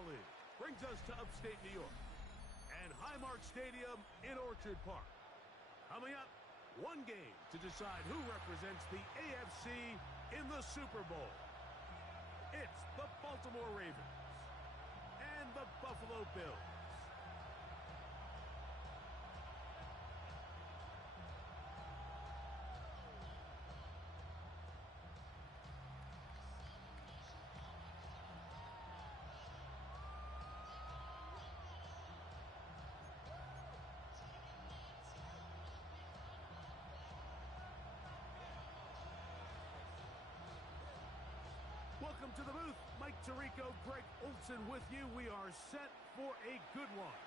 MiniFL League brings us to upstate New York and Highmark Stadium in Orchard Park. Coming up, one game to decide who represents the AFC in the Super Bowl. It's the Baltimore Ravens and the Buffalo Bills. Welcome to the booth. Mike Tirico, Greg Olson with you. We are set for a good one.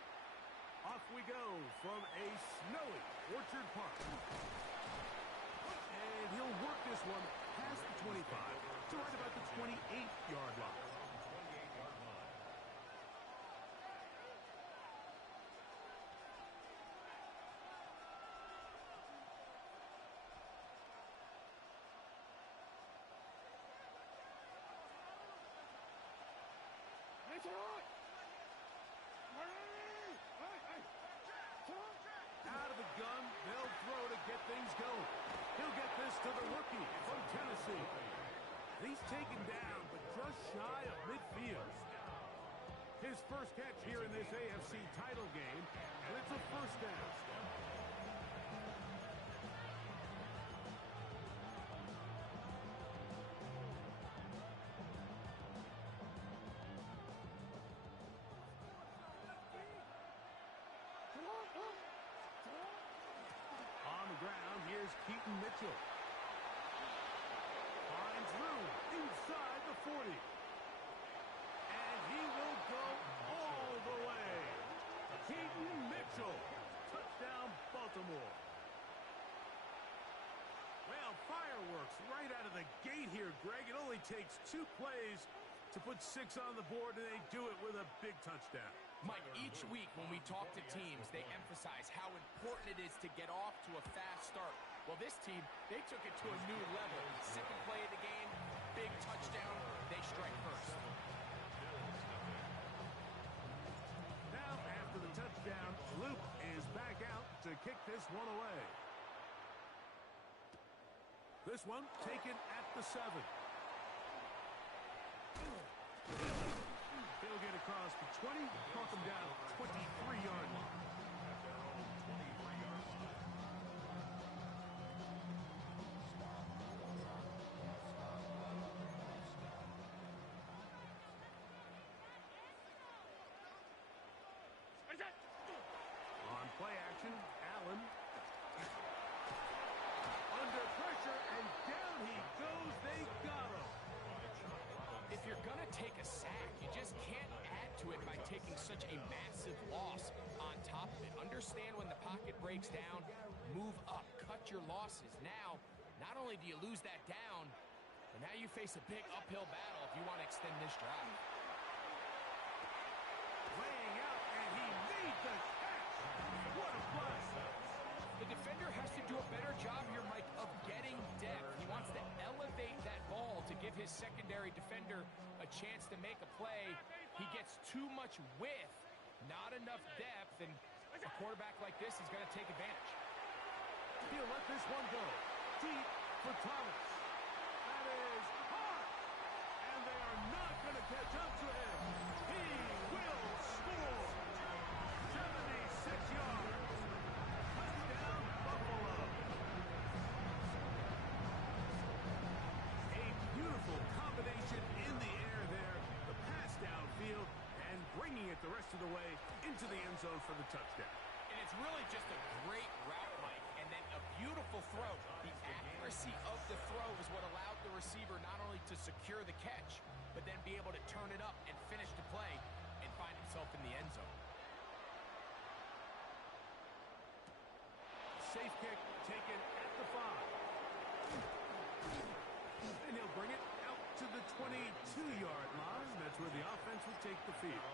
Off we go from a snowy Orchard Park. And he'll work this one past the 25 to right about the 28-yard line. Out of the gun, they'll throw to get things going. He'll get this to the rookie from Tennessee. He's taken down, but just shy of midfield. His first catch here in this AFC title game, and it's a first down. On the ground, here's Keaton Mitchell. Finds room inside the 40. And he will go all the way. Keaton Mitchell. Touchdown, Baltimore. Well, fireworks right out of the gate here, Greg. It only takes 2 plays to put 6 on the board, and they do it with a big touchdown. Mike, each week when we talk to teams, they emphasize how important it is to get off to a fast start. Well, this team, they took it to a new level. Second play of the game, big touchdown, they strike first. Now, after the touchdown, Luke is back out to kick this one away. This one taken at the 7. He'll get across the 20, knock him down 23-yard line. On play action, Allen. Under pressure, and down he goes. They got him. If you're going to take a sack, you just can't add to it by taking such a massive loss on top of it. Understand when the pocket breaks down, move up, cut your losses. Now, not only do you lose that down, but now you face a big uphill battle if you want to extend this drive. Laying out, and he made the catch. What a play. The defender has to do a better job here, Mike, of getting depth. He wants to elevate that ball to give his secondary defender a chance to make a play. He gets too much width, not enough depth, and a quarterback like this is going to take advantage. He'll let this one go. Deep for Thomas. That is hard. And they are not going to catch up to him. He will score. 76 yards. Touchdown, Buffalo. A beautiful combination in the air there. The pass downfield and bringing it the rest of the way into the end zone for the touchdown. And it's really just a great route, Mike, and then a beautiful throw. The accuracy of the throw is what allowed the receiver not only to secure the catch, but then be able to turn it up and finish the play and find himself in the end zone. Safe kick taken at the 5. And he'll bring it out to the 22-yard line. That's where the offense will take the field.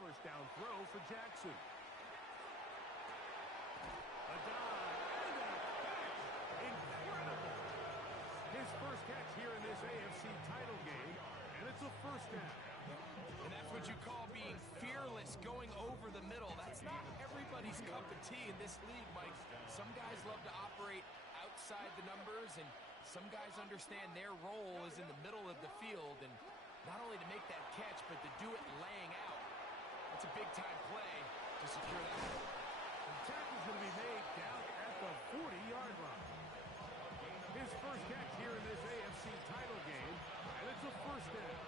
first down throw for Jackson. A dive and a catch. Incredible. His first catch here in this AFC title game, and it's a first down. And that's what you call being fearless, going over the middle. That's not everybody's cup of tea in this league, Mike. Some guys love to operate outside the numbers, and some guys understand their role is in the middle of the field, and not only to make that catch, but to do it laying out. That's a big-time play to secure that goal. The tackle's going to be made down at the 40-yard line. His first catch here in this AFC title game, and it's a first down.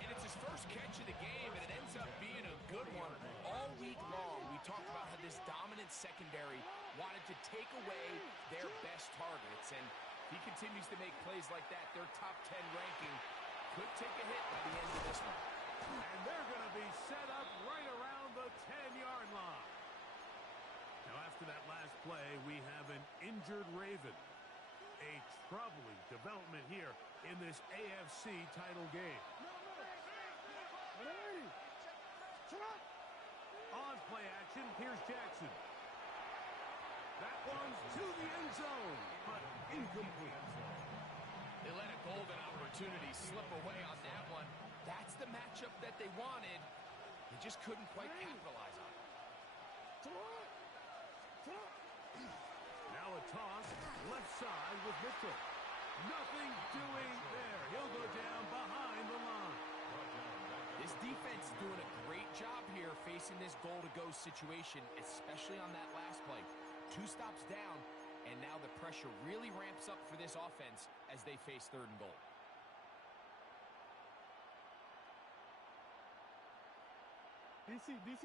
And it's his first catch of the game, and it ends up being a good one. All week long, we talked about how this dominant secondary wanted to take away their best targets, and he continues to make plays like that. Their top 10 ranking could take a hit by the end of this one. And they're going to be set up right around the 10-yard line. Now, after that last play, we have an injured Raven. A troubling development here in this AFC title game. On play action, here's Jackson. That one's to the end zone, but incomplete. They let a golden opportunity slip away on that one. That's the matchup that they wanted. They just couldn't quite capitalize on it. Now a toss, left side with Mitchell. Nothing doing there. He'll go down behind the line. This defense is doing a great job here facing this goal-to-go situation, especially on that last play. 2 stops down, and now the pressure really ramps up for this offense as they face 3rd and goal.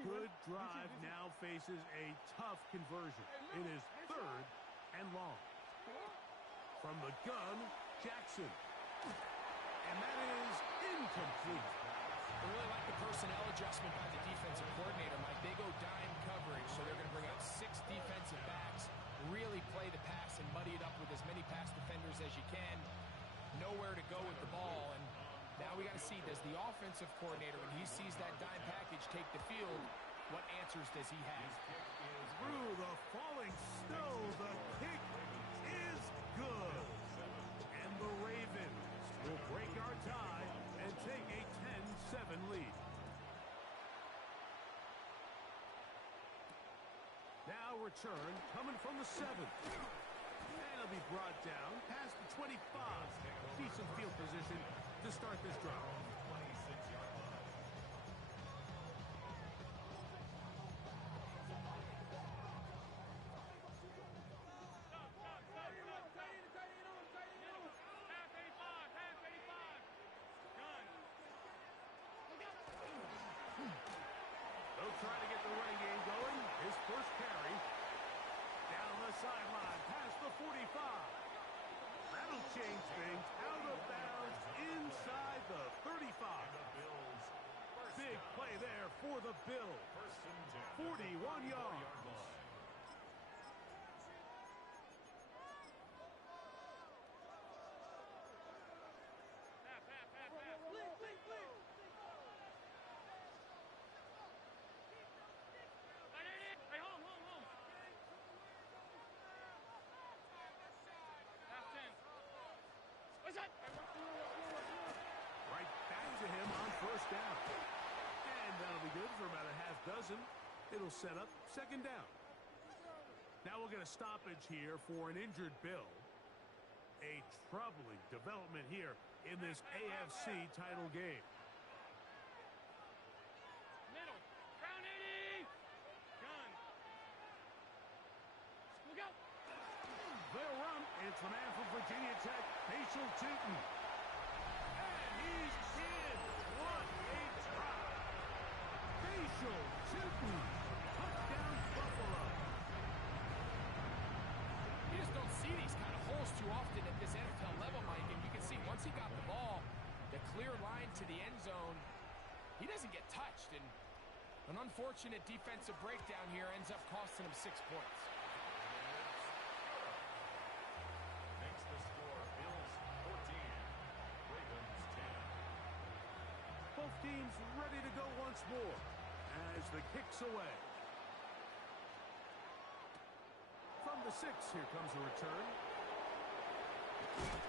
Good drive now faces a tough conversion. It is 3rd and long. From the gun, Jackson. And that is incomplete. I really like the personnel adjustment by the defensive coordinator, Mike. They go dime coverage, so they're going to bring out 6 defensive backs, really play the pass and muddy it up with as many pass defenders as you can. Nowhere to go with the ball, and now we got to see, does the offensive coordinator, when he sees that dime package take the field, what answers does he have? Through the falling snow, the kick is good. And the Ravens will break our tie and take a 10-7 lead. Now return coming from the 7. And it'll be brought down past the 25. Decent field position to start this drive. They'll try to get the running game going. His first carry. Down the sideline, past the 45. That'll change things. Out of bounds, inside the 35. Big play there for the Bills. 41 yards. Right back to him on first down. And that'll be good for about a half dozen. It'll set up 2nd down. Now we'll get a stoppage here for an injured Bill. A troubling development here in this AFC title game. Middle. Crown 80. Gun. Look out. They'll run. It's the man from Virginia Tech, Facial Tootin. And he's in. What a drop. Facial Tootin. Touchdown, Buffalo. You just don't see these kind of holes too often at this NFL level, Mike. And you can see once he got the ball, the clear line to the end zone, he doesn't get touched. And an unfortunate defensive breakdown here ends up costing him 6 points. Makes the score Bills 14, Ravens 10. Both teams ready to go once more. kicks away. From the 6, here comes a return.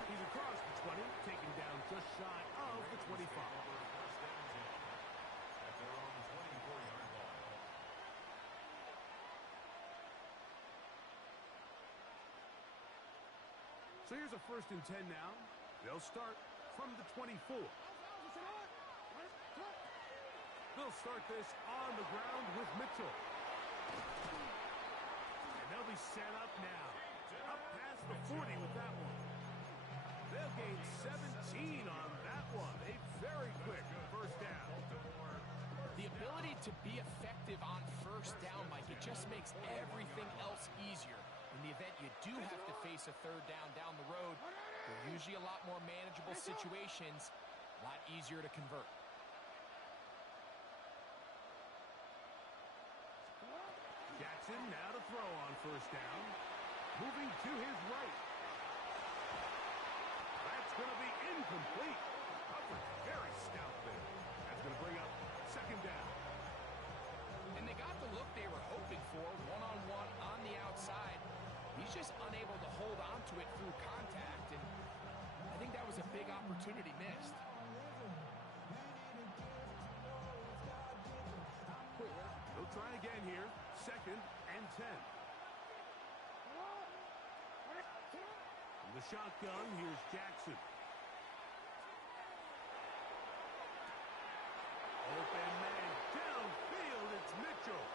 He's across the 20, taken down just shy of the 25. First down 10 at their own 24-yard line. So here's a 1st and 10 now. They'll start from the 24. They'll start this on the ground with Mitchell. And they'll be set up now. Up past the 40 with that one. They'll gain 17 on that one. A very quick first down. The ability to be effective on first down, Mike, it just makes everything else easier. In the event you do have to face a 3rd down the road, they're usually a lot more manageable situations, a lot easier to convert. Jackson now to throw on first down. Moving to his right. That's going to be incomplete. Coverage very stout there. That's going to bring up 2nd down. And they got the look they were hoping for, one-on-one on the outside. He's just unable to hold on to it through contact, and I think that was a big opportunity missed. They'll try again here. 2nd and 10. From the shotgun, here's Jackson. Open man downfield, it's Mitchell.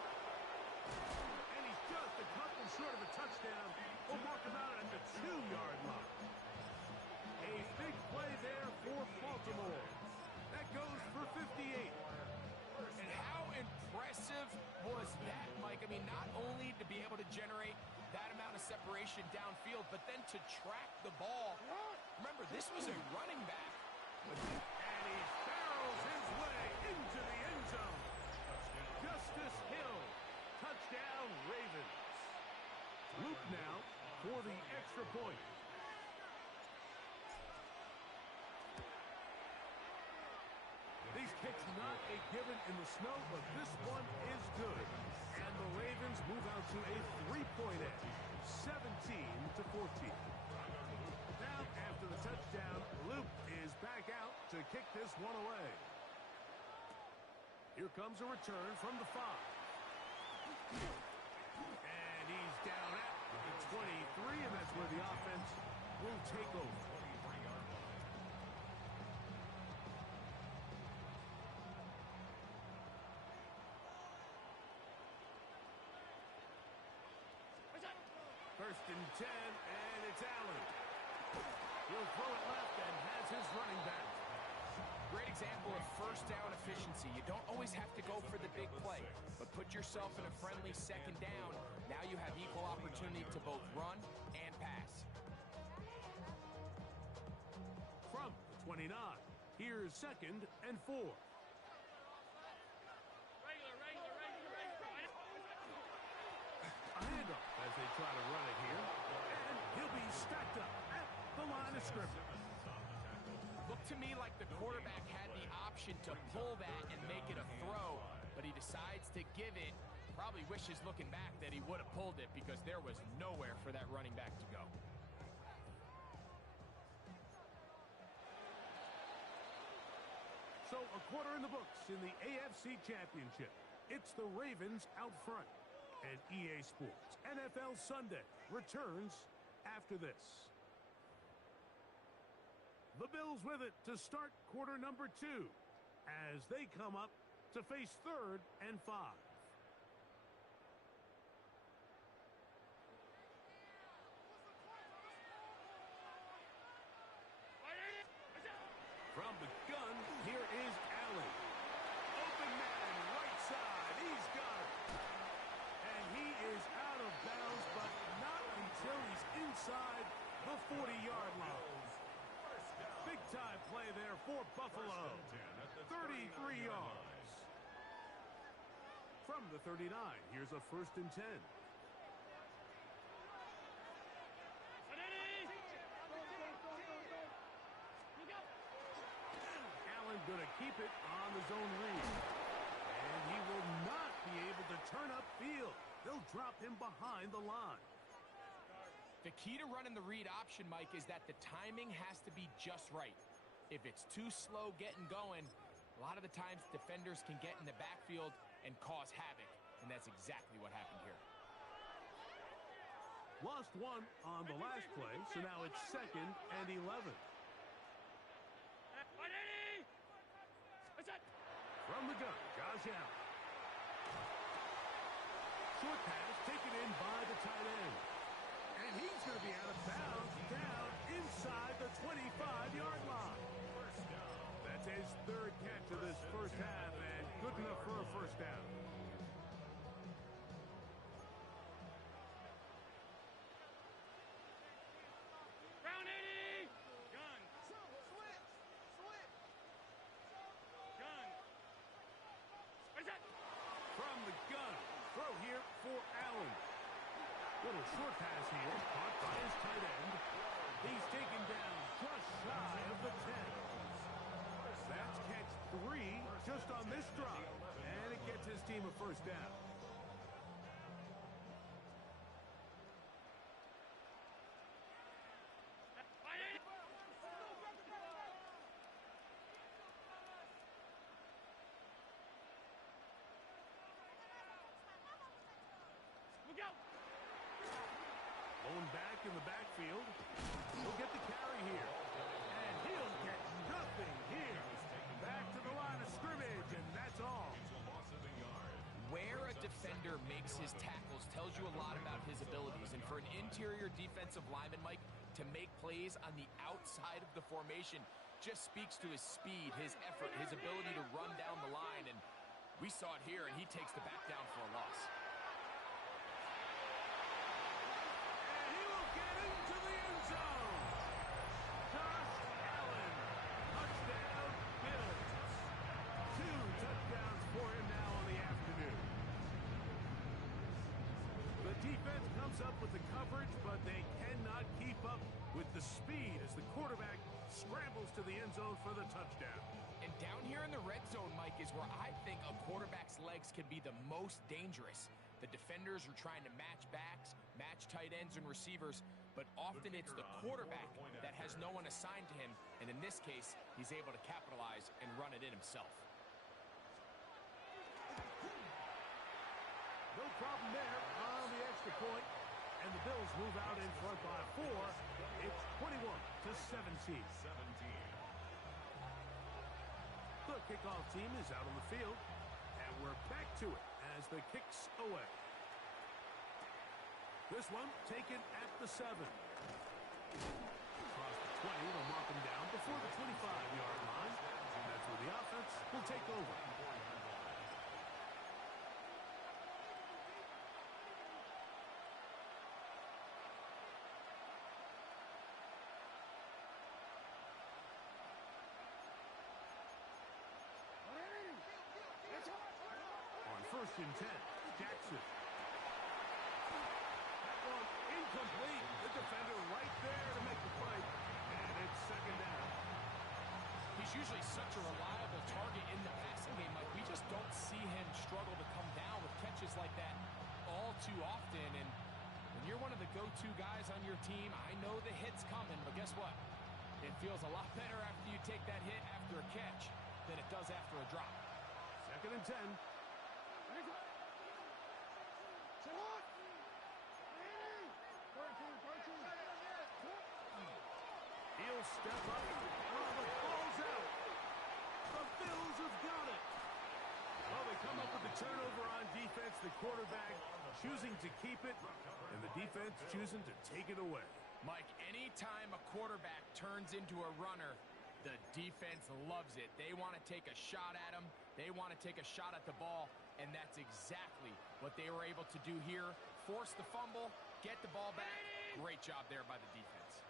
And he's just a couple short of a touchdown. We'll mark him out at the 2-yard line. A big play there for Baltimore. That goes for 58. And how impressive was that, Mike? I mean, not only to be able to generate that amount of separation downfield, but then to track the ball. Remember, this was a running back. And he barrels his way into the end zone. Justice Hill. Touchdown, Ravens. Luke now for the extra point. These kicks not a given in the snow, but this one is good. And the Ravens move out to a 3-point edge, 17-14. Now, after the touchdown, Luke is back out to kick this one away. Here comes a return from the 5. And he's down at the 23, and that's where the offense will take over. First and 10, and it's Allen. He'll throw it left and has his running back. Great example of first down efficiency. You don't always have to go for the big play, but put yourself in a friendly 2nd down. Now you have equal opportunity to both run and pass. From the 29, here's 2nd and 4. A handoff as they try to run it here. And he'll be stacked up at the line of scrimmage. Looked to me like the quarterback had the option to pull that and make it a throw, but he decides to give it. Probably wishes looking back that he would have pulled it because there was nowhere for that running back to go. So a quarter in the books in the AFC Championship. It's the Ravens out front. And EA Sports NFL Sunday returns after this. The Bills with it to start quarter number 2 as they come up to face 3rd and 5. From the gun, here is Allen. Open man, right side. He's got it. And he is out of bounds, but not until he's inside the 40-yard line. Big-time play there for Buffalo. 33 yards. From the 39, here's a 1st and 10. Allen going to keep it on the zone read. And he will not be him behind the line. The key to running the read option, Mike, is that the timing has to be just right. If it's too slow getting going, a lot of the times defenders can get in the backfield and cause havoc, and that's exactly what happened here. Lost one on the last play, so now it's 2nd and 11. 180! That's it! From the gun, Josh Allen. Short pass taken in by the tight end. And he's going to be out of bounds down inside the 25-yard line. That's his 3rd catch of this first half, and good enough for a first down. Round 80! Gun! Switch! Gun! What is that? From the gun, throw here for Allen. Little short pass here, caught by his tight end. He's taken down just shy of the 10. That's catch 3 just on this drive, and it gets his team a first down. We'll go! Going back in the backfield. He'll get the carry here. And he'll get nothing here. Back to the line of scrimmage, and that's all. Where a defender makes his tackles tells you a lot about his abilities. And for an interior defensive lineman, Mike, to make plays on the outside of the formation just speaks to his speed, his effort, his ability to run down the line. And we saw it here, and he takes the back down for a loss. And he will get into the end zone. Josh Allen, touchdown, Bills. 2 touchdowns for him now on the afternoon. The defense comes up with the coverage, but they cannot keep up with the speed as the quarterback scrambles to the end zone for the touchdown. And down here in the red zone, Mike, is where I think a quarterback's legs can be the most dangerous. The defenders are trying to match backs, match tight ends and receivers, but often it's the quarterback that has no one assigned to him, and in this case, he's able to capitalize and run it in himself. No problem there on the extra point, and the Bills move out in front by 4. It's 21-17. The kickoff team is out on the field, and we're back to it as the kick's away. This one taken at the 7. Across the 20, they'll mark him down before the 25-yard line. And that's where the offense will take over. On 1st and 10, Jackson. That one incomplete. The defender right there to make the play. And it's 2nd down. He's usually such a reliable target in the passing game. Like, we just don't see him struggle to come down with catches like that all too often. And when you're one of the go-to guys on your team, I know the hit's coming, but guess what? It feels a lot better after you take that hit after a catch than it does after a drop. 2nd and 10. He'll step up. Oh, the ball's out. The Bills have got it. Well, they come up with the turnover on defense. The quarterback choosing to keep it, and the defense choosing to take it away. Mike, anytime a quarterback turns into a runner, the defense loves it. They want to take a shot at him. They want to take a shot at the ball, and that's exactly what they were able to do here. Force the fumble, get the ball back. Great job there by the defense.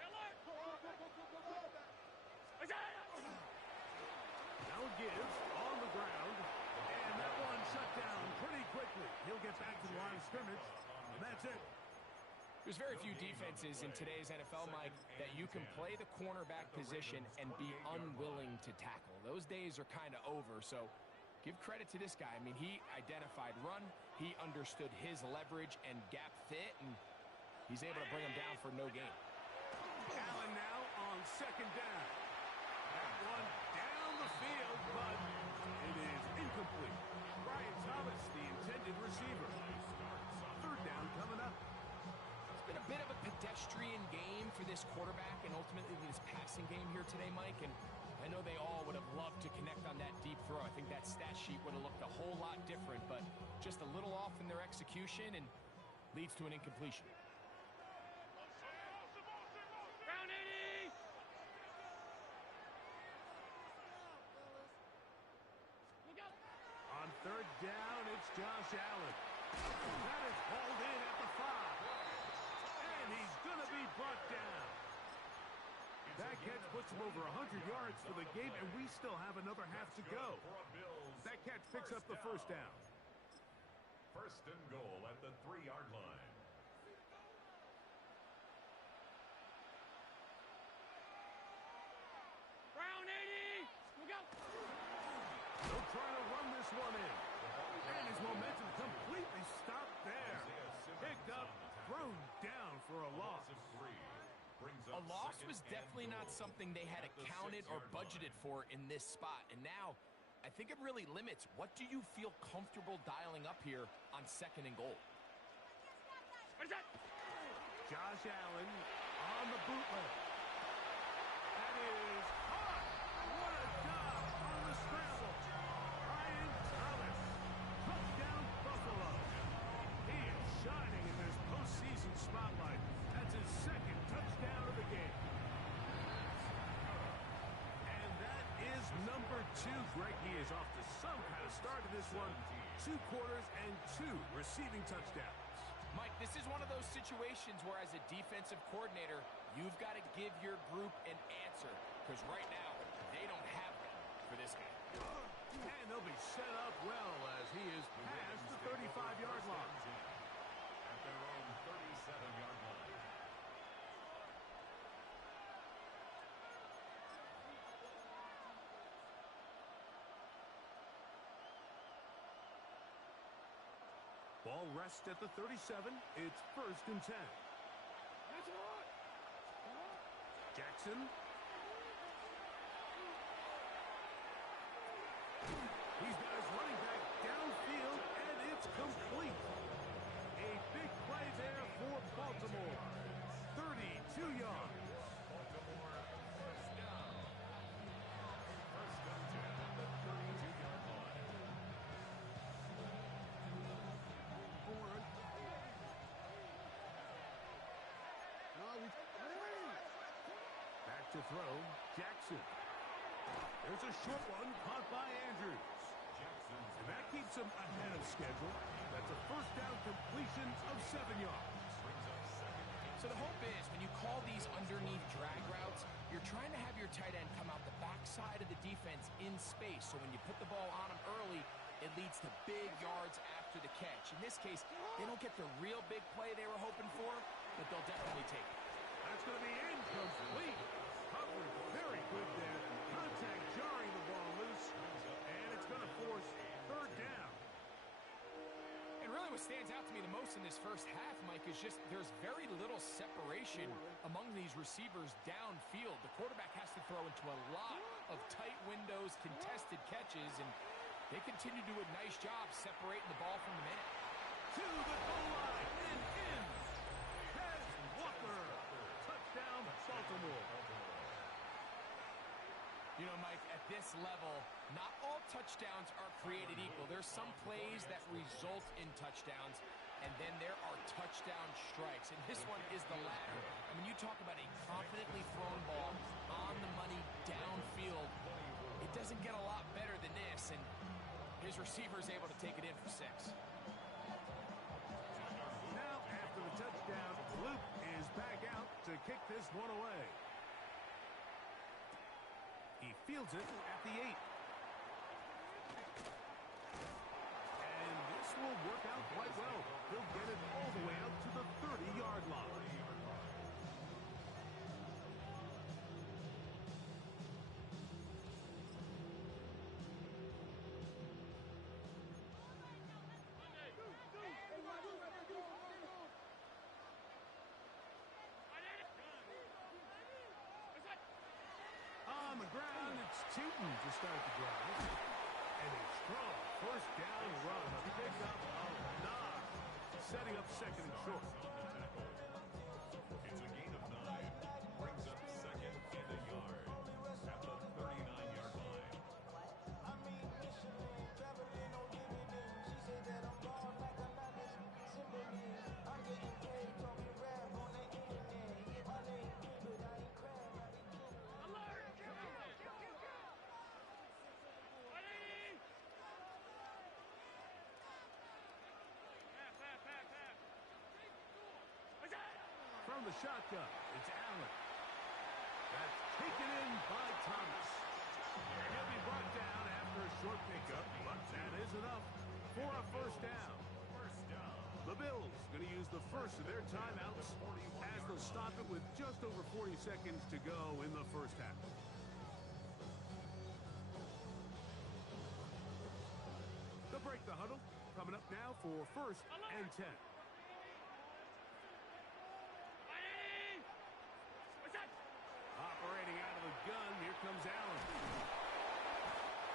Now Gibbs on the ground, and that one shut down pretty quickly. He'll get back to the line of scrimmage, and that's it. There's very few defenses in today's NFL, Mike, that you can play the cornerback position and be unwilling to tackle. Those days are kind of over, so Give credit to this guy. I mean, he identified run, he understood his leverage and gap fit, and he's able to bring him down for no gain. Allen now on second down. That one down the field, but it is incomplete. Brian Thomas, the intended receiver. Third down coming up. It's been a bit of a pedestrian game for this quarterback and ultimately this passing game here today, Mike, and I know they all would have loved to connect on that deep throw. I think that stat sheet would have looked a whole lot different, but just a little off in their execution and leads to an incompletion. Ground 80! Look out! On third down, it's Josh Allen. That is hauled in at the 5. And he's going to be brought down. That catch puts him over 100 yards for the game, and we still have another half to go. That catch picks up the first down. First and goal at the 3-yard line. Ground 80! Look out! They'll try to run this one in. And his momentum completely stopped there. Picked up, thrown down for a loss. A loss was definitely not something they had accounted or budgeted for in this spot. And now, I think it really limits. What do you feel comfortable dialing up here on second and goal? What is that? Josh Allen on the bootleg. That is caught. What a job on the scramble. Brian Thomas. Touchdown Buffalo. He is shining in this postseason spotlight. That's his second touchdown of the game. And that is number 2. Greg, he is off to some kind of start in this one. 2 quarters and 2 receiving touchdowns. Mike, this is one of those situations where as a defensive coordinator, you've got to give your group an answer. Because right now, they don't have one for this guy. And they'll be set up well as he is past the 35-yard line. At their own 37-yard line. Ball rests at the 37. It's first and 10. Jackson. He's got his running back downfield, and it's complete. A big play there for Baltimore. 32 yards. Baltimore first down. First and 10 at the 32-yard line. Back to throw, Jackson. There's a short one caught by Andrews. And that keeps him ahead of schedule. That's a first down completion of 7 yards. So the hope is when you call these underneath drag routes, you're trying to have your tight end come out the backside of the defense in space. So when you put the ball on him early, it leads to big yards after the catch. In this case, they don't get the real big play they were hoping for, but they'll definitely take it. That's going to be incomplete. Covered very good there. Contact jarring the ball loose. And it's going to force third down. And really what stands out to me the most in this first half, Mike, is just there's very little separation among these receivers downfield. The quarterback has to throw into a lot of tight windows, contested catches, and they continue to do a nice job separating the ball from the man. To the goal line and in. Has Walker. Touchdown, Baltimore. You know, Mike, at this level, not all touchdowns are created equal. There's some plays that result in touchdowns, and then there are touchdown strikes. And this one is the latter. I mean, you talk about a confidently thrown ball on the money downfield. It doesn't get a lot better than this, and his receiver is able to take it in for 6. Now, after the touchdown, Luke is back out to kick this one away. He fields it at the 8. And this will work out quite well. He'll get it all the way out to the 30-yard line. to start the drive. And a strong first down run. A pickup of 9. Setting up second and short. It's a gain of 9. Brings up second and a yard at the 39-yard line. From the shotgun, it's Allen. That's taken in by Thomas. He'll be brought down after a short pickup, but that is enough for a first down. The Bills going to use the first of their timeouts as they'll stop it with just over 40 seconds to go in the first half. They'll break the huddle. Coming up now for first and 10. Operating out of the gun, here comes Allen.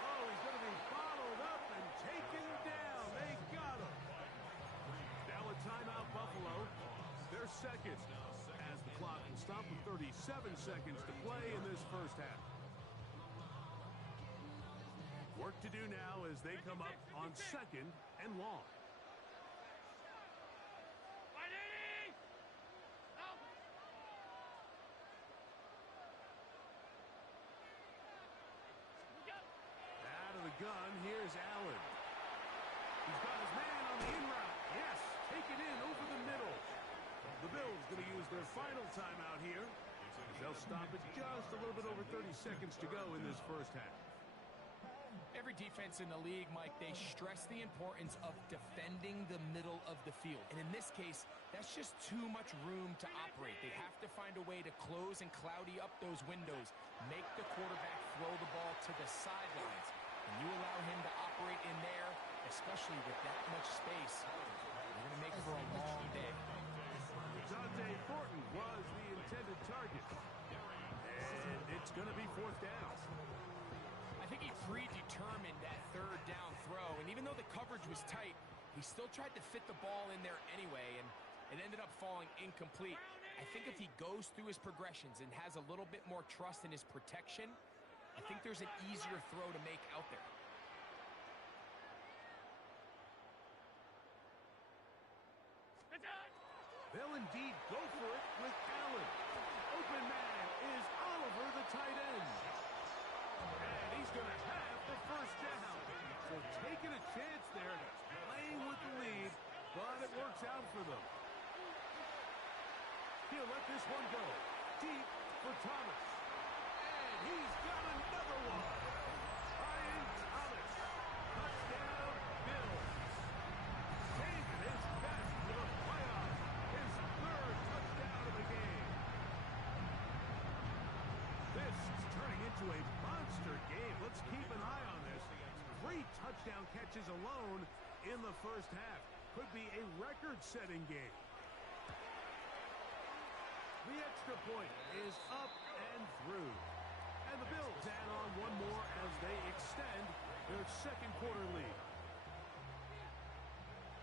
Oh, he's going to be bottled up and taken down. They got him. Now a timeout, Buffalo. Their second, as the clock will stop with 37 seconds to play in this first half. Work to do now as they come up on second and long. Out of the gun, here's Allen. He's got his man on the in route. Yes, take it in over the middle. The Bills going to use their final timeout here. They'll stop it just a little bit over 30 seconds to go in this first half. Every defense in the league, Mike, they stress the importance of defending the middle of the field. And in this case, that's just too much room to operate. They have to find a way to close and cloudy up those windows, make the quarterback throw the ball to the sidelines. And you allow him to operate in there, especially with that much space, you're going to make for a long day. Dante Thornton was the intended target. And it's going to be fourth down. I think he predetermined that third down throw, and even though the coverage was tight, he still tried to fit the ball in there anyway, and it ended up falling incomplete. I think if he goes through his progressions and has a little bit more trust in his protection, I think there's an easier throw to make out there. They'll indeed go for it with Allen. Open man is Oliver, the tight end. And he's going to have the first down. So taking a chance there, playing with the lead, but it works out for them. He'll let this one go. Deep for Thomas. And he's got another one. Brian Thomas. Touchdown, Bills. Saving his best for the playoffs. His third touchdown of the game. This is turning into a monster game. Let's keep an eye on this. 3 touchdown catches alone in the first half. Could be a record-setting game. The extra point is up and through. And the Bills add on one more as they extend their second quarter lead.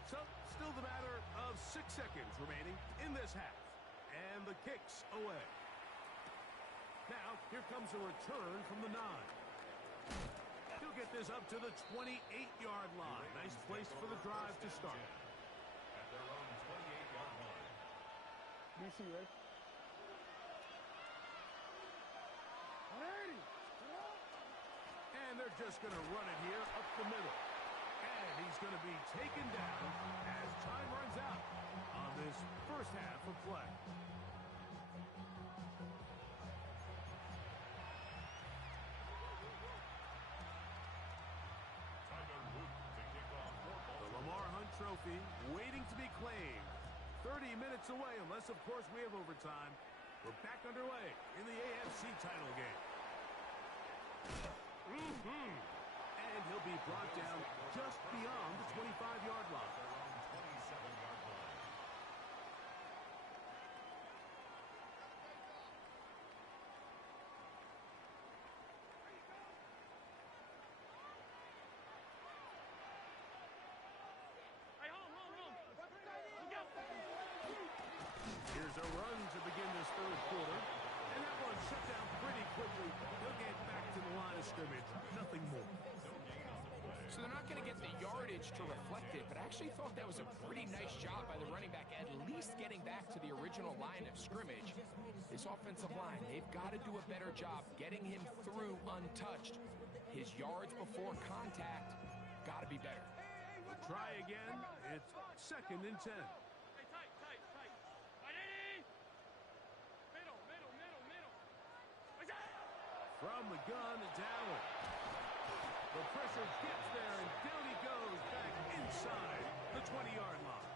So, still the matter of 6 seconds remaining in this half. And the kick's away. Now, here comes a return from the 9. He'll get this up to the 28-yard line. Nice place for the drive to start. At their own 28-yard line. DC, right? And they're just going to run it here up the middle. And he's going to be taken down as time runs out on this first half of play. The Lamar Hunt Trophy waiting to be claimed. 30 minutes away, unless, of course, we have overtime. We're back underway in the AFC title game. And he'll be brought down just beyond the 25-yard line. quickly. He'll get back to the line of scrimmage. Nothing more. So they're not going to get the yardage to reflect it, but I actually thought that was a pretty nice job by the running back, at least getting back to the original line of scrimmage. This offensive line, they've got to do a better job getting him through untouched. His yards before contact got to be better. Try again. It's 2nd and 10. From the gun, it's Allen. The pressure gets there, and down he goes back inside the 20-yard line.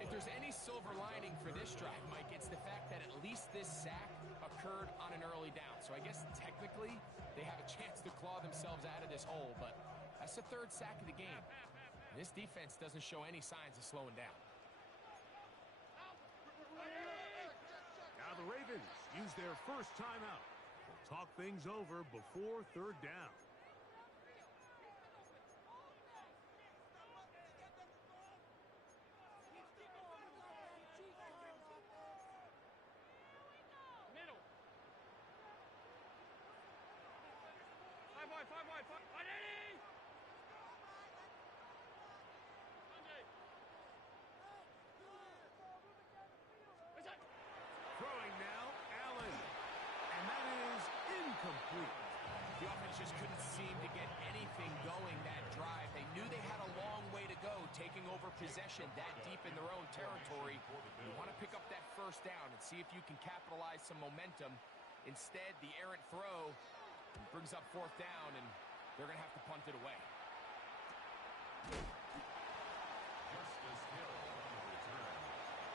If there's any silver lining for this drive, Mike, it's the fact that at least this sack occurred on an early down. So I guess technically they have a chance to claw themselves out of this hole, but that's the 3rd sack of the game. This defense doesn't show any signs of slowing down. Now the Ravens use their first timeout. Talk things over before 3rd down. Throwing now, Allen. And that is incomplete. The offense just couldn't seem to get anything going that drive. They knew they had a long way to go, taking over possession that deep in their own territory. You want to pick up that 1st down and see if you can capitalize some momentum. Instead, the errant throw brings up 4th down, and they're going to have to punt it away. Justice Hill on the return.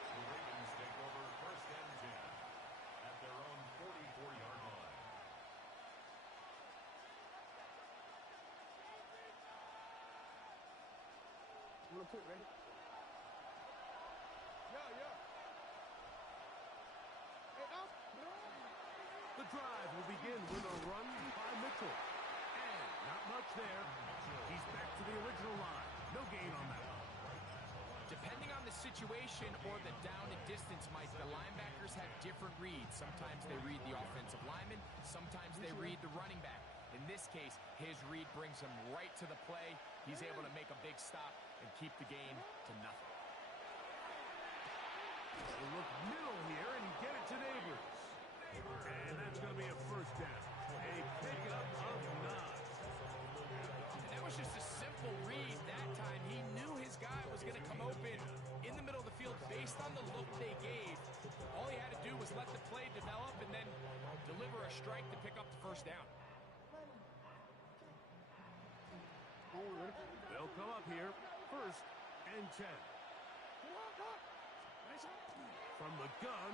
The Ravens take over 1st and 10 at their own 44-yard line. You want to put it ready? Yeah. Hey, up. The drive will begin with a run by Mitchell. And not much there. He's back to the original line. No gain on that one. Depending on the situation or the down and distance, Mike, the linebackers have different reads. Sometimes they read the offensive lineman. Sometimes they read the running back. In this case, his read brings him right to the play. He's able to make a big stop and keep the game to nothing. They look middle here and get it to Neighbors. And that's going to be a 1st down. A pickup of 9. And that was just a simple read that time. He knew his guy was going to come open in the middle of the field based on the look they gave. All he had to do was let the play develop and then deliver a strike to pick up the 1st down. They'll come up here, 1st and 10. From the gun,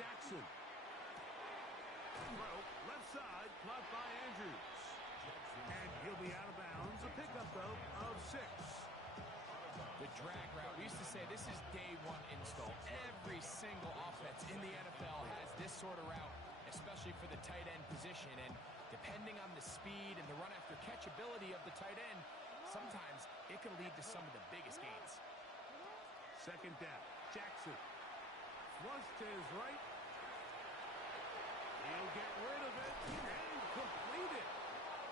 Jackson. Throw, left side, caught by Andrews. And he'll be out of bounds. A pickup, though, of 6. The drag route, we used to say this is day 1 install. Every single offense in the NFL has this sort of route, especially for the tight end position. And depending on the speed and the run after catch ability of the tight end, sometimes it can lead to some of the biggest gains. 2nd down, Jackson. Flush to his right. He'll get rid of it and complete it.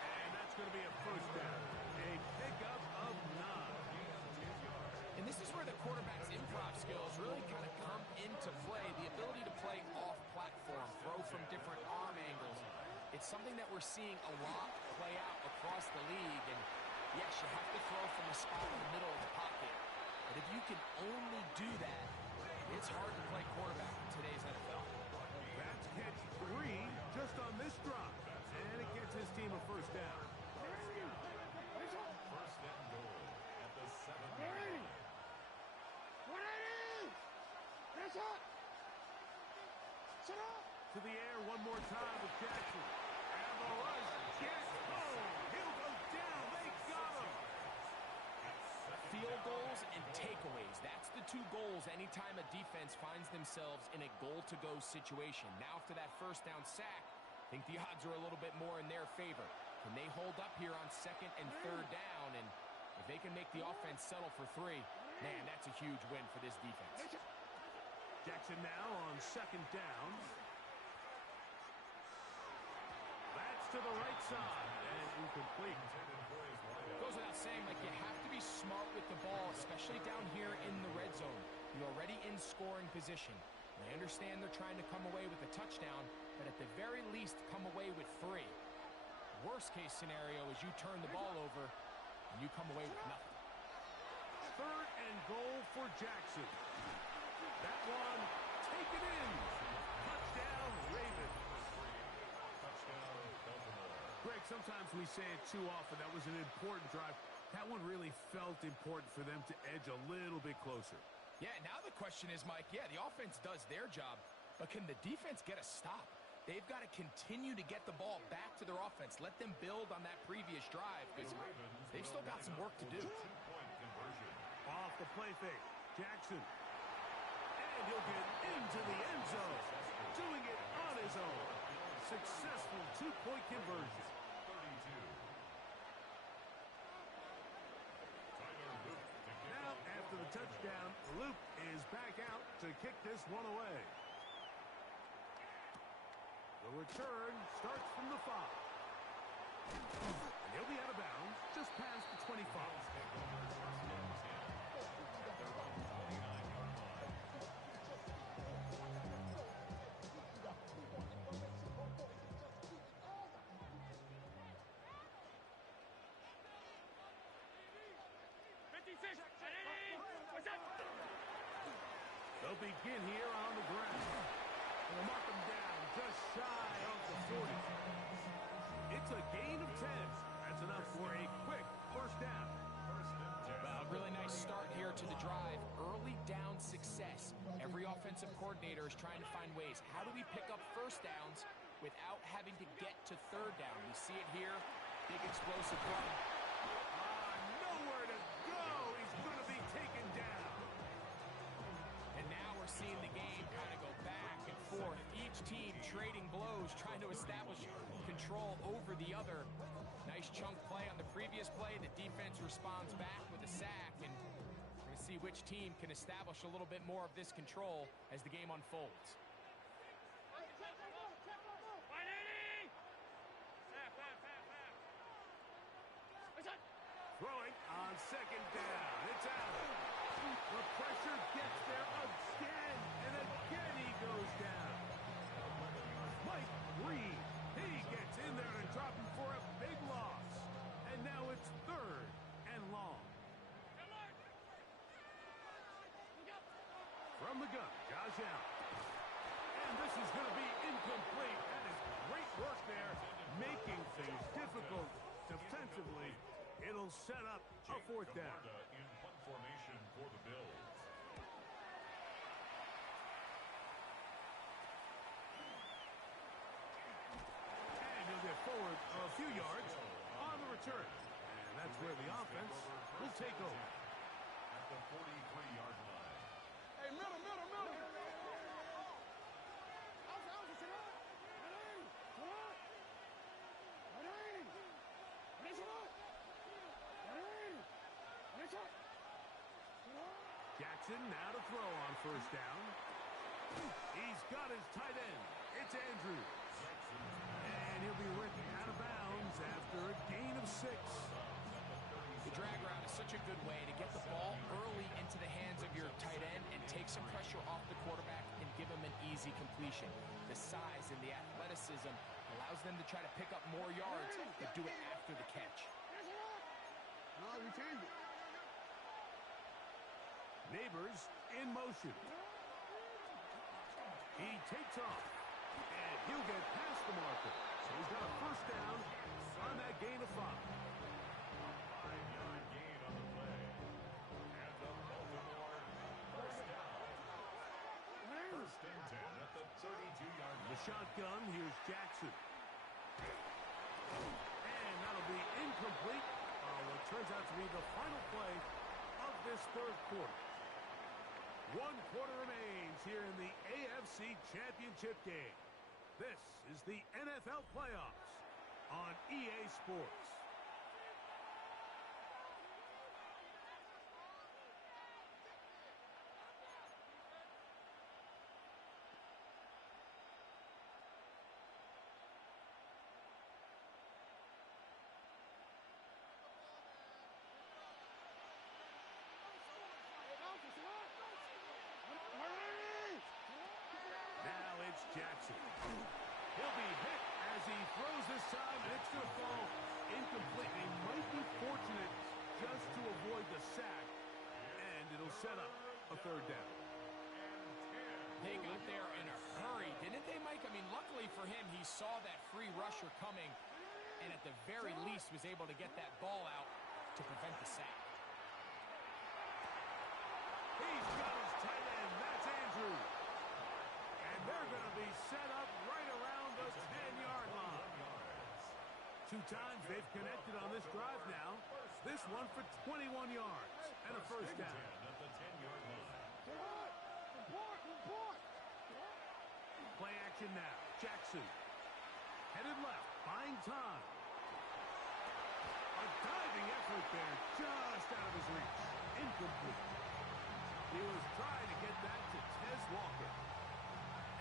And that's going to be a 1st down. A pickup of 9. And this is where the quarterback's improv skills really kind of come into play. The ability to play off-platform, throw from different arm angles. It's something that we're seeing a lot play out across the league. And yes, you have to throw from a spot in the middle of the pocket. But if you can only do that, it's hard to play quarterback in today's NFL. That's catch 3 just on this drop. And it gets his team a 1st down. 1st and goal at the 7-yard line. To the air one more time with Jackson. And the rush gets home. He'll go down. They got him. Field goals and takeaways. That's the 2 goals anytime a defense finds themselves in a goal-to-go situation. Now after that 1st down sack, I think the odds are a little bit more in their favor. Can they hold up here on 2nd and 3rd down? And if they can make the offense settle for 3, man, that's a huge win for this defense. Jackson now on 2nd down. to the right side and incomplete. Goes without saying, Mike, you have to be smart with the ball, especially down here in the red zone. You're already in scoring position. And I understand they're trying to come away with a touchdown, but at the very least, come away with 3. Worst case scenario is you turn the ball over and you come away with nothing. 3rd and goal for Jackson. That one taken in. Touchdown, Ravens. Touchdown, Baltimore. Greg, sometimes we say it too often. That was an important drive. That one really felt important for them to edge a little bit closer. Yeah, now the question is, Mike, yeah, the offense does their job, but can the defense get a stop? They've got to continue to get the ball back to their offense. Let them build on that previous drive because they've still got some work to do. Two-point conversion. Off the play fake. Jackson. And he'll get into the end zone. Doing it on his own. Successful 2-point conversion. 32. Tyler Luke to kick Now, off. after the touchdown, Luke is back out to kick this one away. The return starts from the 5. And he'll be out of bounds just past the 25. They'll begin here on the ground. And they'll mark them down just shy of the 40. It's a gain of 10. That's enough for a quick first down. Well, really nice start here to the drive. Early down success. Every offensive coordinator is trying to find ways. How do we pick up first downs without having to get to 3rd down? We see it here. Big explosive run. Nowhere to go. He's going to be taken down. And now we're seeing the game kind of go back and forth. Each team trading blows, trying to establish control over the other. Nice chunk play on the previous play. The defense responds back with a sack, and we're going to see which team can establish a little bit more of this control as the game unfolds. Throwing on 2nd down. It's out. The pressure gets there again, and again he goes down. Mike Reed, he gets in there and drop him for a big loss. And now it's 3rd and long. From the gun, Josh Allen. And this is going to be incomplete. That is great work there, making things difficult defensively. It'll set up a 4th down. In punt formation for the Bills. And he'll get forward a few yards on the return. And that's where the offense will take over. At the 43-yard line. Hey, middle. Jackson now to throw on 1st down. He's got his tight end. It's Andrews. And he'll be ripped out of bounds after a gain of 6. The drag route is such a good way to get the ball early into the hands of your tight end and take some pressure off the quarterback and give him an easy completion. The size and the athleticism allows them to try to pick up more yards, but do it after the catch. No, we changed it. Neighbors in motion. He takes off, and he'll get past the marker. So he's got a 1st down on that gain of 5. 5-yard gain on the play. And the Baltimore first down. 1st and 10 at the 32-yard line. The shotgun, here's Jackson. And that'll be incomplete. What turns out to be the final play of this 3rd quarter. 1 quarter remains here in the AFC Championship game. This is the NFL Playoffs on EA Sports. Jackson. He'll be hit as he throws this time, and it's going to fall incomplete. They might be fortunate just to avoid the sack, and it'll set up a third down. They got there in a hurry, didn't they, Mike? I mean, luckily for him, he saw that free rusher coming, and at the very least was able to get that ball out to prevent the sack. He's got his tight end. That's Andrew. And they're going to be set up right around the 10-yard line. 2 times they've connected on this drive now. This one for 21 yards and a first down. At the 10-yard line. Play action now. Jackson. Headed left. Buying time. A diving effort there. Just out of his reach. Incomplete. He was trying to get that to Tez Walker.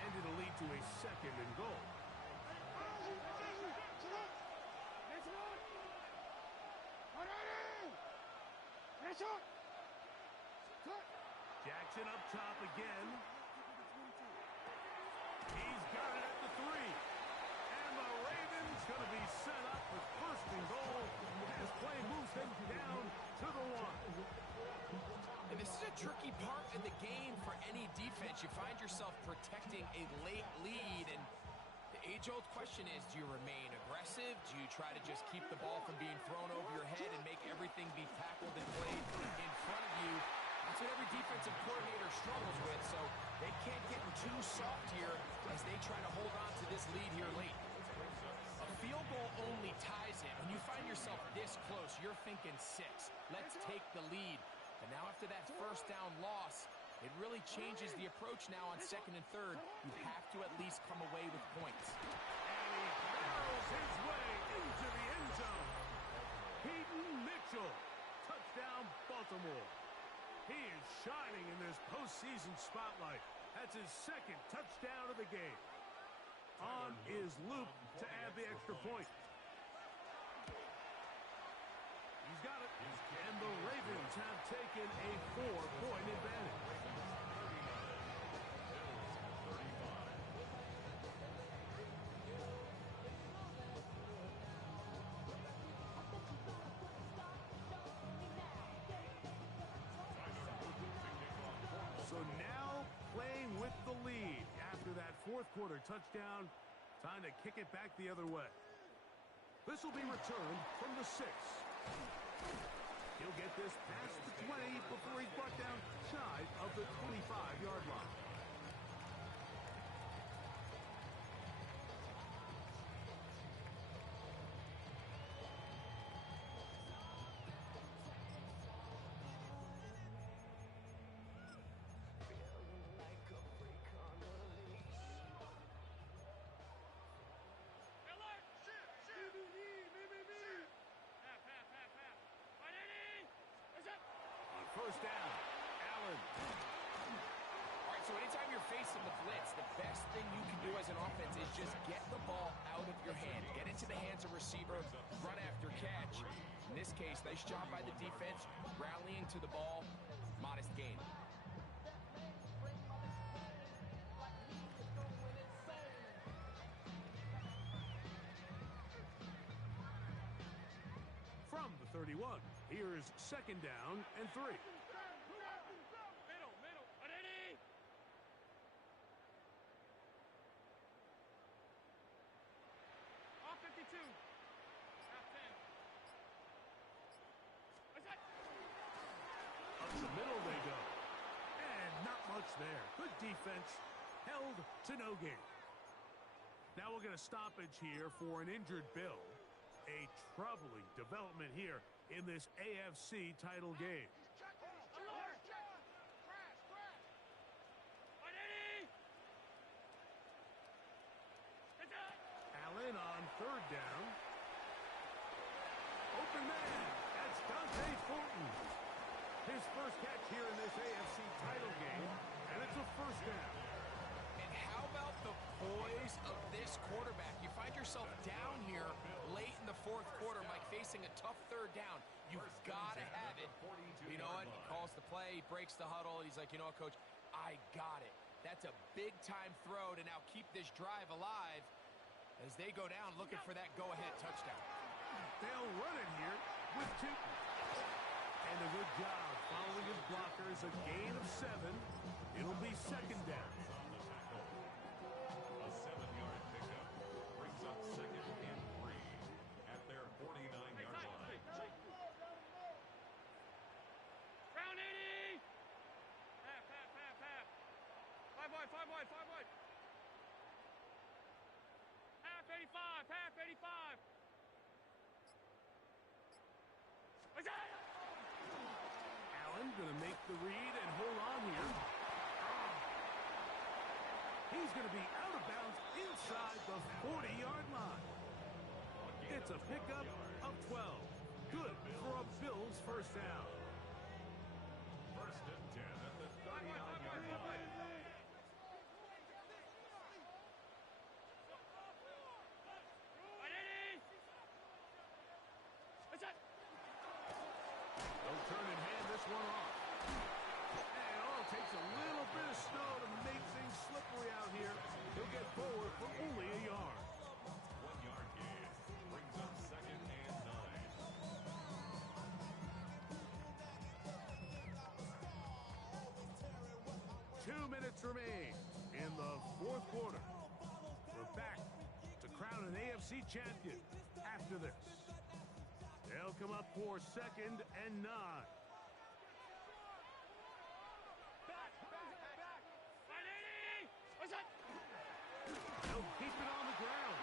And it'll lead to a 2nd and goal. Jackson up top again. He's got it at the 3. And the Ravens going to be set up with 1st and goal as play moves them down to the 1. And this is a tricky part of the game for any defense. You find yourself protecting a late lead, and the age-old question is, do you remain aggressive? Do you try to just keep the ball from being thrown over your head and make everything be tackled and played in front of you? That's what every defensive coordinator struggles with, so they can't get too soft here as they try to hold on to this lead here late. A field goal only ties it. When you find yourself this close, you're thinking 6. Let's take the lead. But now after that first down loss, it really changes the approach now on 2nd and 3rd. You have to at least come away with points. And he barrels his way into the end zone. Peyton Mitchell. Touchdown, Baltimore. He is shining in this postseason spotlight. That's his 2nd touchdown of the game. On is Luke to add the extra point. He's got it. And the Ravens have taken a 4-point advantage. So now playing with the lead after that 4th quarter touchdown. Time to kick it back the other way. This will be returned from the 6. He'll get this past the 20 before he's brought down shy of the 25-yard line. First down, Allen. All right, so anytime you're facing the blitz, the best thing you can do as an offense is just get the ball out of your hand. Get into the hands of receiver, run after catch. In this case, nice job by the defense, rallying to the ball, modest gain. From the 31, here's 2nd down and 3. Up the middle they go. And not much there. Good defense. Held to no gain. Now we'll get a stoppage here for an injured Bill. A troubling development here in this AFC title game. Allen on 3rd down. Open man. That's Dante Fulton. His first catch here in this AFC title game, and it's a first down. And how about the poise of this quarterback? You find yourself down here late in the 4th quarter, Mike, facing a tough 3rd down. You've got to have it. You know what? He calls the play, he breaks the huddle, and he's like, you know what, Coach? I got it. That's a big-time throw to now keep this drive alive as they go down looking for that go-ahead touchdown. They'll run it here with 2. And a good job following his blockers. A gain of 7. It'll be second down. A 7-yard pickup brings up second and 3 at their 49-yard line. Round 80! Half. 5 wide. Half 85. Allen going to make the read and hold on here. He's going to be out of bounds inside the 40-yard line. It's a pickup of 12. Good for a Bills first down. First and 10 at the 39-yard line. They'll turn and hand this one off. And it all takes a little bit of snow to make things slippery out here. He'll get forward for only a yard. 1-yard gain brings up second and 9. 2 minutes remain in the fourth quarter. We're back to crown an AFC champion after this. They'll come up for second and 9. They'll keep it on the ground.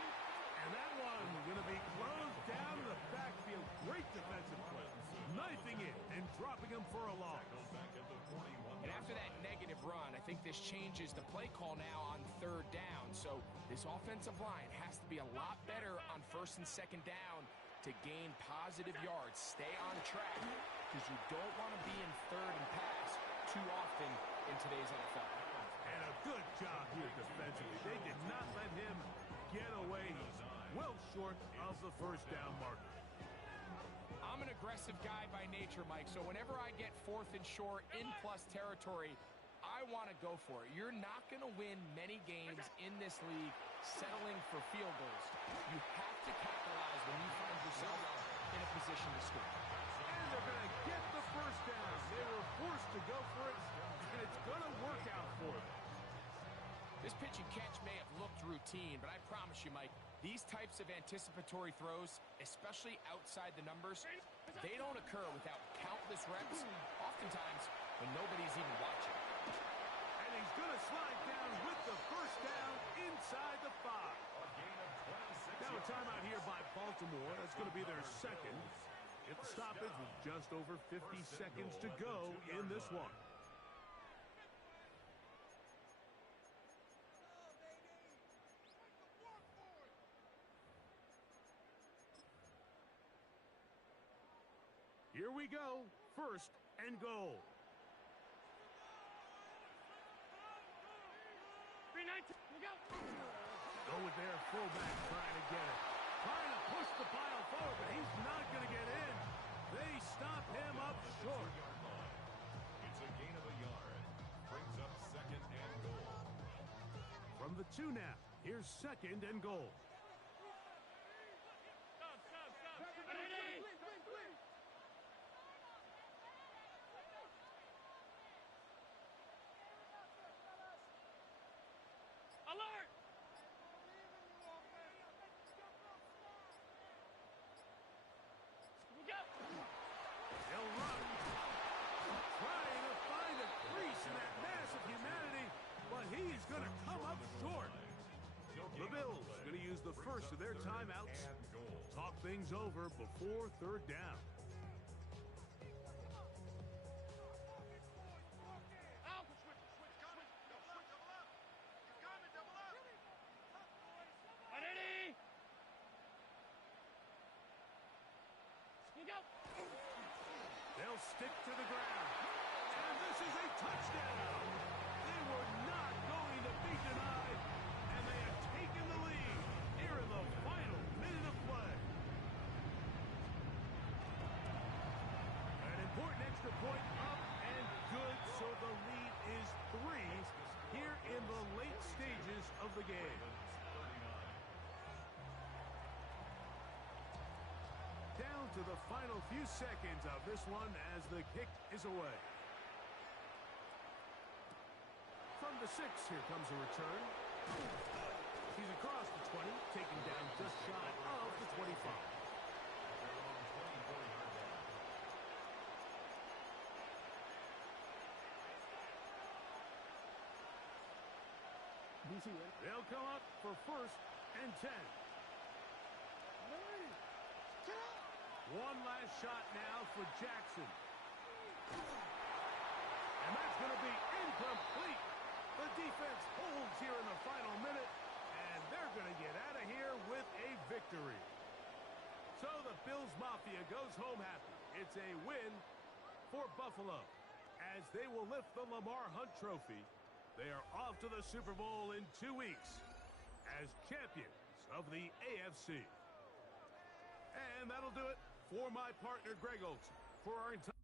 And that one going to be closed down to the backfield. Great defensive play. Knifing it and dropping him for a loss. And after that negative run, I think this changes the play call now on third down. So this offensive line has to be a lot better on first and second down to gain positive yards. Stay on track because you don't want to be in third and pass too often in today's NFL. And a good job here defensively. They did not let him get away. He's well short of the first down marker. I'm an aggressive guy by nature, Mike, so whenever I get fourth and short in plus territory, I want to go for it. You're not going to win many games in this league settling for field goals. You have to capitalize when you find yourself in a position to score. And they're going to get the first down. They were forced to go for it, and it's going to work out for them. This pitch and catch may have looked routine, but I promise you, Mike, these types of anticipatory throws, especially outside the numbers, they don't occur without countless reps, oftentimes when nobody's even watching. And he's going to slide down with the first down inside the 5. Now a timeout here by Baltimore. That's going to be their second. If the stoppage with just over 50 seconds to go in this one. Here we go. First and goal. Go with their fullback trying to get it. Trying to push the pile forward, but he's not going to get in. They stop him up short. It's a gain of a yard. Brings up second and goal. From the 2 now, here's second and goal. Alert! They'll run. Trying to find a crease in that mass of humanity, but he's going to come up short. The Bills going to use the first of their timeouts. Talk things over before third down. They'll stick to the ground. And this is a touchdown. They were not going to be denied, and they have taken the lead here in the final minute of play. An important extra point up and good, so the lead is 3 here to the final few seconds of this one as the kick is away. From the 6, here comes a return. He's across the 20, taken down just shy of the 25. They'll come up for 1st and 10. One last shot now for Jackson. And that's going to be incomplete. The defense holds here in the final minute, and they're going to get out of here with a victory. So the Bills Mafia goes home happy. It's a win for Buffalo, as they will lift the Lamar Hunt Trophy. They are off to the Super Bowl in 2 weeks as champions of the AFC. And that'll do it for my partner, Greg Olson. For our entire